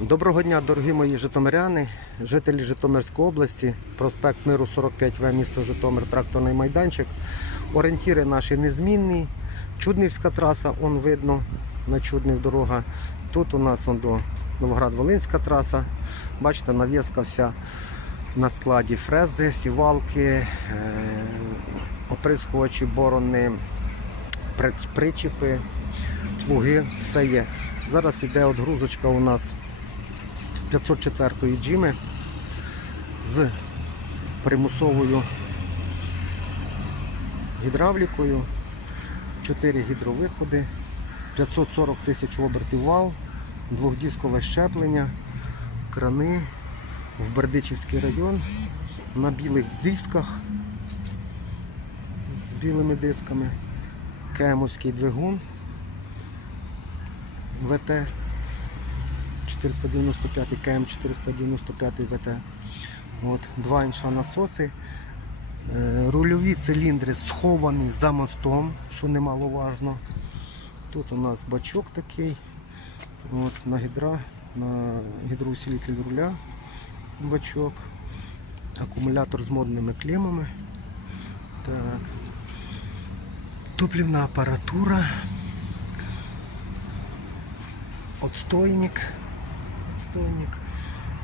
Доброго дня, дорогі мої житомиряни, жителі Житомирської області, проспект Миру 45В, місто Житомир, тракторний майданчик. Орієнтіри наші незмінні. Чуднівська траса, он видно, на Чуднів дорога. Тут у нас он до Новоград-Волинська траса. Бачите, нав'язка вся на складі фрези, сівалки, е- оприскувачі, борони, причіпи, плуги, все є. Зараз іде отгрузочка у нас 504 джими з примусовою гідравлікою, 4 гідровиходи, 540 тисяч обертів вал, двохдіскове щеплення, крани в Бердичівський район на білих дисках з білими дисками, кемовський двигун ВТ 495 КМ 495 ВТ. Два інша насоси. Е, Рульові циліндри сховані за мостом, що немаловажно. Тут у нас бачок такий. От, на гідра, на гідроусилитель руля бачок. Акумулятор з модними клемами. Так. Топлівна апаратура. Отстойник. Отстойник.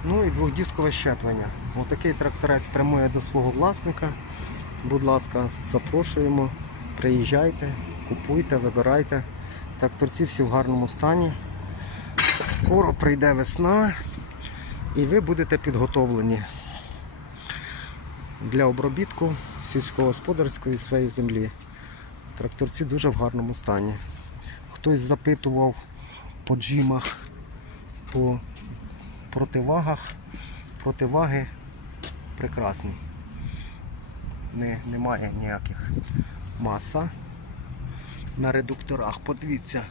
Ну і двохдіскове щеплення. Отакий тракторець прямує до свого власника. Будь ласка, запрошуємо. Приїжджайте, купуйте, вибирайте. Тракторці всі в гарному стані. Скоро прийде весна і ви будете підготовлені для обробітку сільськогосподарської своєї землі. Тракторці дуже в гарному стані. Хтось запитував по джимах, по противагах. Противаги прекрасні. Не, немає ніяких маса на редукторах. Подивіться,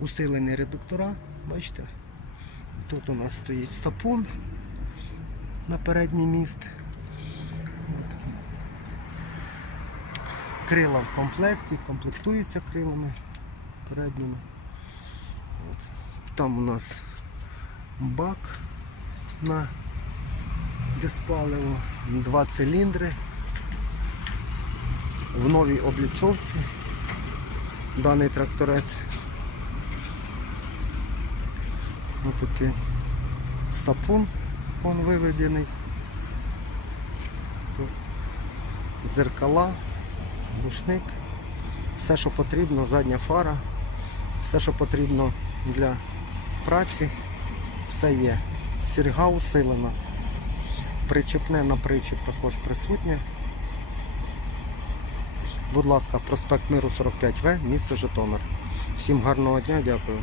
усилені редуктора, бачите? Тут у нас стоїть сапун на передній міст. Крила в комплекті, комплектуються крилами передніми. От. Там у нас бак на диспаливо, два циліндри. В новій обліцовці даний тракторець. Ось такий сапун он виведений. Тут зеркала, глушник, все, що потрібно, задня фара, все, що потрібно для праці, все є. Сірга усилена. Причепне на причіп також присутнє. Будь ласка, проспект Миру 45В, місто Житомир. Всім гарного дня, дякую.